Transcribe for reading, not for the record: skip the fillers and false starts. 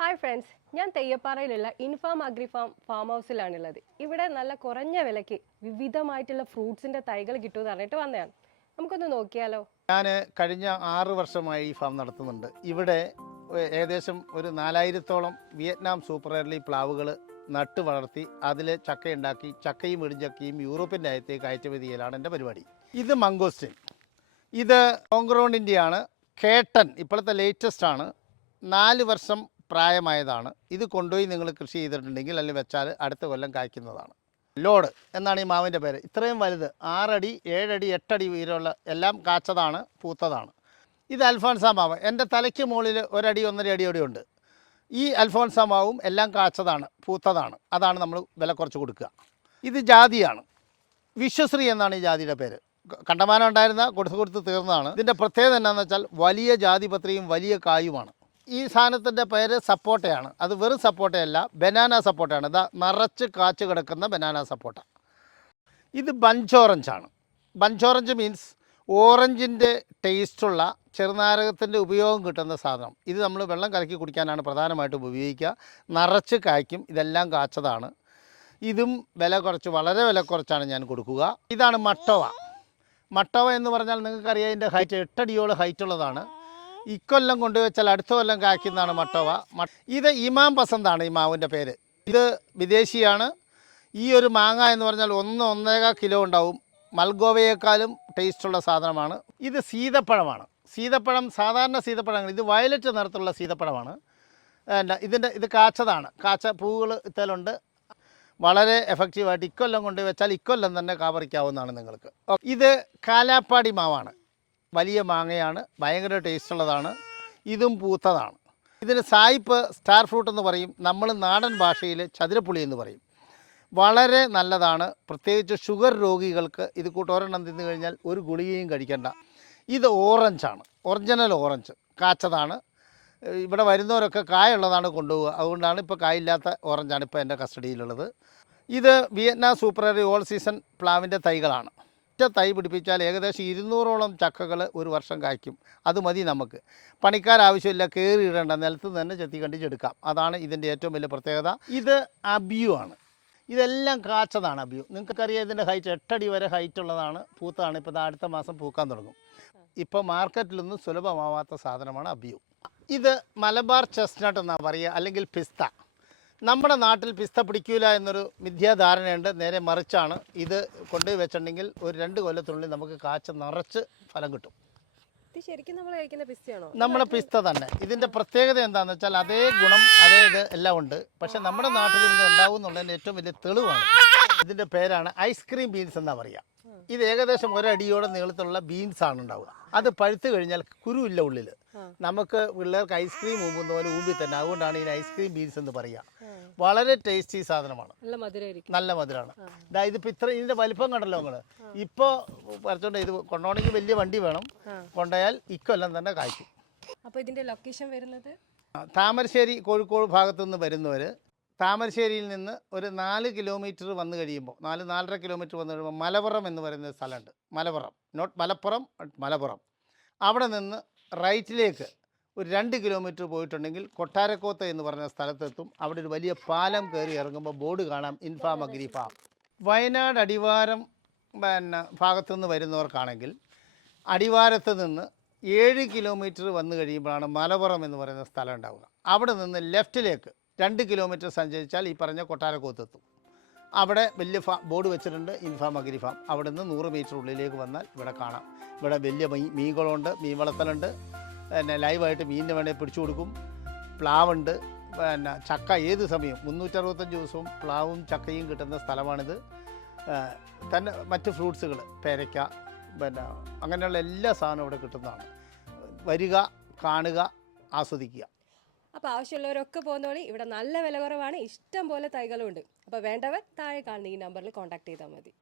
Hi friends, ഞാൻ തെയ്യപ്പാറയിലുള്ള Infam agri farm ഹൗസിലാണുള്ളത്. ഇവിടെ നല്ല കുറഞ്ഞ വിലയ്ക്ക് വിവിധമായിട്ടുള്ള ഫ്രൂട്ട്സിന്റെ തൈകൾ കിട്ടുമെന്ന് പറഞ്ഞിട്ട് വന്നതാണ്. നമുക്കൊന്ന് നോക്കിയാലോ. ഞാൻ കഴിഞ്ഞ 6 വർഷമായി ഈ ഫാം നടത്തുന്നുണ്ട്. ഇവിടെ ഏകദേശം ഒരു 4000-ഓളം വിയറ്റ്നാം സൂപ്പർ എർലി പ്ലാവുകൾ നട്ട് വളർത്തി അതിൽ ചക്കയുണ്ടാക്കി ചക്കയും ഇടിഞ്ചക്കയും യൂറോപ്യൻ രാജ്യത്തേക്ക് കയറ്റുമതി ചെയ്യലാണ് എൻ്റെ പരിപാടി. ഇത് മംഗോസ്റ്റിൻ, ഇത് കോങ്ക്രോണിൻ്റെയാണ്. കേട്ടൻ ഇപ്പോഴത്തെ ലേറ്റസ്റ്റ് ആണ്. 4 വർഷം പ്രായമായതാണ്. ഇത് കൊണ്ടുപോയി നിങ്ങൾ കൃഷി ചെയ്തിട്ടുണ്ടെങ്കിൽ അല്ലെങ്കിൽ വെച്ചാൽ അടുത്ത കൊല്ലം കായ്ക്കുന്നതാണ്. ലോഡ് എന്നാണ് ഈ മാവിൻ്റെ പേര്. ഇത്രയും വലുത് 6 അടി 7 അടി 8 അടി ഉയരമുള്ള എല്ലാം കാച്ചതാണ്, പൂത്തതാണ്. ഇത് അൽഫോൺസ മാവ്. എൻ്റെ തലയ്ക്ക് മുകളിൽ 1 അടി 1.5 അടി ഉണ്ട്. ഈ അൽഫോൺസ മാവും എല്ലാം കാച്ചതാണ്, പൂത്തതാണ്. അതാണ് നമ്മൾ വില കുറച്ച് കൊടുക്കുക. ഇത് ജാതിയാണ്, വിശ്വശ്രീ എന്നാണ് ഈ ജാതിയുടെ പേര്. കണ്ടമാനം ഉണ്ടായിരുന്ന കൊടുത്ത് തീർന്നതാണ്. ഇതിൻ്റെ പ്രത്യേകത എന്താണെന്ന് വെച്ചാൽ വലിയ ജാതിപത്രിയും വലിയ കായുമാണ്. ഈ സാധനത്തിൻ്റെ പേര് സപ്പോട്ടയാണ്. അത് വെറും സപ്പോട്ടയല്ല, ബനാന സപ്പോട്ടയാണ്. ഇതാ നിറച്ച് കാച്ചു കിടക്കുന്ന ബനാന സപ്പോട്ട. ഇത് ബഞ്ച് ഓറഞ്ചാണ്. ബഞ്ച് ഓറഞ്ച് മീൻസ് ഓറഞ്ചിൻ്റെ ടേസ്റ്റുള്ള ചെറുനാരകത്തിൻ്റെ ഉപയോഗം കിട്ടുന്ന സാധനം. ഇത് നമ്മൾ വെള്ളം കലക്കി കുടിക്കാനാണ് പ്രധാനമായിട്ടും ഉപയോഗിക്കുക. നിറച്ച് കായ്ക്കും. ഇതെല്ലാം കാച്ചതാണ്. ഇതും വില കുറച്ച്, വളരെ വില കുറച്ചാണ് ഞാൻ കൊടുക്കുക. ഇതാണ് മട്ടവ. മട്ടവ എന്ന് പറഞ്ഞാൽ നിങ്ങൾക്കറിയാം, ഇതിൻ്റെ ഹൈറ്റ് 8 അടിയോളം ഹൈറ്റുള്ളതാണ്. ഇക്കൊല്ലം കൊണ്ടുവച്ചാൽ അടുത്ത കൊല്ലം കായ്ക്കുന്നതാണ് മട്ടവ. ഇത് ഇമാം പസന്താണ് ഈ മാവിൻ്റെ പേര്. ഇത് വിദേശിയാണ്. ഈ ഒരു മാങ്ങ എന്ന് പറഞ്ഞാൽ 1-1.25 കിലോ ഉണ്ടാവും. മൽഗോവയേക്കാളും ടേസ്റ്റുള്ള സാധനമാണ്. ഇത് സീതപ്പഴമാണ്. സീതപ്പഴം സാധാരണ സീതപ്പഴങ്ങൾ, ഇത് വയലറ്റ് നിറത്തിലുള്ള സീതപ്പഴമാണ്. ഇത് കാച്ചതാണ്. കാച്ച പൂവുകൾ ഇത്തലുണ്ട്. വളരെ എഫക്റ്റീവായിട്ട് ഇക്കൊല്ലം കൊണ്ടുവച്ചാൽ ഇക്കൊല്ലം തന്നെ കാപറിക്കാവുന്നതാണ് നിങ്ങൾക്ക്. ഇത് കാലാപ്പാടി മാവാണ്. വലിയ മാങ്ങയാണ്, ഭയങ്കര ടേസ്റ്റുള്ളതാണ്. ഇതും പൂത്തതാണ്. ഇതിന് സായിപ്പ് സ്റ്റാർ ഫ്രൂട്ട് എന്ന് പറയും. നമ്മൾ നാടൻ ഭാഷയിൽ ചതുരപ്പുളി എന്ന് പറയും. വളരെ നല്ലതാണ്. പ്രത്യേകിച്ച് ഷുഗർ രോഗികൾക്ക് ഇത് കൂട്ടൊരെണ്ണം തിന്നു കഴിഞ്ഞാൽ ഒരു ഗുളികയും കഴിക്കേണ്ട. ഇത് ഓറഞ്ചാണ്, ഒറിജിനൽ ഓറഞ്ച് കാച്ചതാണ്. ഇവിടെ വരുന്നവരൊക്കെ കായുള്ളതാണ് കൊണ്ടുപോവുക. അതുകൊണ്ടാണ് ഇപ്പോൾ കായില്ലാത്ത ഓറഞ്ചാണ് ഇപ്പോൾ എൻ്റെ കസ്റ്റഡിയിലുള്ളത്. ഇത് Vietnam super early all season പ്ലാവിൻ്റെ തൈകളാണ്. തൈ പിടിപ്പിച്ചാൽ ഏകദേശം 200ഓളം ചക്കകൾ ഒരു വർഷം കായ്ക്കും. അത് മതി നമുക്ക്. പണിക്കാരാവശ്യമില്ല, കയറി ഇടേണ്ട, നിലത്ത് തന്നെ ചെത്തി കണ്ടിച്ചെടുക്കാം. അതാണ് ഇതിൻ്റെ ഏറ്റവും വലിയ പ്രത്യേകത. ഇത് അബ്യു ആണ്. ഇതെല്ലാം കാച്ചതാണ് അബ്യു. നിങ്ങൾക്കറിയാം, ഇതിൻ്റെ ഹൈറ്റ് 8 അടി വരെ ഹൈറ്റ് ഉള്ളതാണ്. പൂത്താണ്. ഇപ്പോൾ അടുത്ത മാസം പൂക്കാൻ തുടങ്ങും. ഇപ്പോൾ മാർക്കറ്റിലൊന്നും സുലഭമാവാത്ത സാധനമാണ് അബ്യു. ഇത് മലബാർ ചെസ്റ്റ്നട്ട് എന്നാണ് പറയുക, അല്ലെങ്കിൽ പിസ്ത. നമ്മുടെ നാട്ടിൽ പിസ്ത പിടിക്കൂല എന്നൊരു മിഥ്യാധാരണയുണ്ട്. നേരെ മറിച്ചാണ്. ഇത് കൊണ്ടുപോയി വെച്ചിട്ടുണ്ടെങ്കിൽ ഒരു 2 കൊല്ലത്തിനുള്ളിൽ നമുക്ക് കാച്ച നിറച്ച് ഫലം കിട്ടും. ശരിക്കും നമ്മൾ കഴിക്കുന്ന പിസ്തയാണോ? നമ്മുടെ പിസ്ത തന്നെ. ഇതിൻ്റെ പ്രത്യേകത എന്താണെന്ന് വെച്ചാൽ അതേ ഗുണം അതേ ഇത് എല്ലാം ഉണ്ട്. പക്ഷെ നമ്മുടെ നാട്ടിൽ ഇത് ഉണ്ടാവും എന്നുള്ളതിൻ്റെ ഏറ്റവും വലിയ തെളിവാണ്. ഇതിൻ്റെ പേരാണ് ഐസ്ക്രീം ബീൻസ് എന്നാണ് പറയുക. ഇത് ഏകദേശം 1 അടിയോളം നീളത്തിലുള്ള ബീൻസാണ് ഉണ്ടാവുക. അത് പഴുത്ത് കഴിഞ്ഞാൽ കുരുവില്ല ഉള്ളിൽ. നമുക്ക് പിള്ളേർക്ക് ഐസ്ക്രീം ഊമ്പുന്ന പോലെ ഊമ്പി തന്നെ. അതുകൊണ്ടാണ് ഇതിന് ഐസ്ക്രീം ബീൻസ് എന്ന് പറയുക. വളരെ ടേസ്റ്റി സാധനമാണ്, നല്ല മധുരമാണ്. ഇതിപ്പോൾ ഇതിൻ്റെ വലിപ്പം കണ്ടല്ലോ നിങ്ങൾ. ഇപ്പോൾ പറിച്ചോണ്ട് ഇത് കൊണ്ടുപോകണമെങ്കിൽ വലിയ വണ്ടി വേണം. കൊണ്ടുപോയാൽ ഇക്കൊല്ലം തന്നെ കായ്ക്കും. അപ്പോൾ ഇതിൻ്റെ ലൊക്കേഷൻ വരുന്നത് താമരശ്ശേരി, കോഴിക്കോട് ഭാഗത്തു നിന്ന് വരുന്നവർ താമരശ്ശേരിയിൽ നിന്ന് ഒരു 4 കിലോമീറ്റർ വന്നു കഴിയുമ്പോൾ, 4-4.5 കിലോമീറ്റർ വന്നു കഴിയുമ്പോൾ മലപ്പുറം എന്ന് പറയുന്ന സ്ഥലമുണ്ട്. മലപ്പുറം, നോട്ട് മലപ്പുറം, മലപ്പുറം. അവിടെ നിന്ന് റൈറ്റിലേക്ക് ഒരു 2 കിലോമീറ്റർ പോയിട്ടുണ്ടെങ്കിൽ കൊട്ടാരക്കോത്ത എന്ന് പറഞ്ഞ സ്ഥലത്തെത്തും. അവിടെ ഒരു വലിയ പാലം കയറി ഇറങ്ങുമ്പോൾ ബോർഡ് കാണാം, ഇൻഫാം അഗ്രി ഫാം. വയനാട് അടിവാരം ഭാഗത്തു നിന്ന് വരുന്നവർക്കാണെങ്കിൽ അടിവാരത്ത് നിന്ന് 7 കിലോമീറ്റർ വന്നു കഴിയുമ്പോഴാണ് മലപ്പുറം എന്ന് പറയുന്ന സ്ഥലം ഉണ്ടാവുക. അവിടെ നിന്ന് ലെഫ്റ്റിലേക്ക് 2 കിലോമീറ്റർ സഞ്ചരിച്ചാൽ ഈ പറഞ്ഞ കൊട്ടാരക്കോത്തെത്തും. അവിടെ വലിയ ബോർഡ് വെച്ചിട്ടുണ്ട്, ഇൻഫാം അഗ്രി ഫാം. അവിടെ നിന്ന് 100 മീറ്റർ ഉള്ളിലേക്ക് വന്നാൽ ഇവിടെ കാണാം. ഇവിടെ വലിയ മീനുകളുണ്ട്, മീൻ വളർത്തലുണ്ട്. ലൈവായിട്ട് മീനിനെ വേണമെങ്കിൽ പിടിച്ചു കൊടുക്കും. പ്ലാവുണ്ട്. ചക്ക ഏത് സമയവും 365 ദിവസവും പ്ലാവും ചക്കയും കിട്ടുന്ന സ്ഥലമാണിത്. തന്നെ മറ്റ് ഫ്രൂട്ട്സുകൾ, പേരയ്ക്ക, അങ്ങനെയുള്ള എല്ലാ സാധനവും ഇവിടെ കിട്ടുന്നതാണ്. വരിക, കാണുക, ആസ്വദിക്കുക. അപ്പോൾ ആവശ്യമുള്ളവരൊക്കെ പോകുന്നോളി. ഇവിടെ നല്ല വില കുറവാണ്. ഇഷ്ടം പോലെ തൈകളുണ്ട്. അപ്പോൾ വേണ്ടവർ താഴെ കാണുന്ന ഈ നമ്പറിൽ കോൺടാക്ട് ചെയ്താൽ മതി.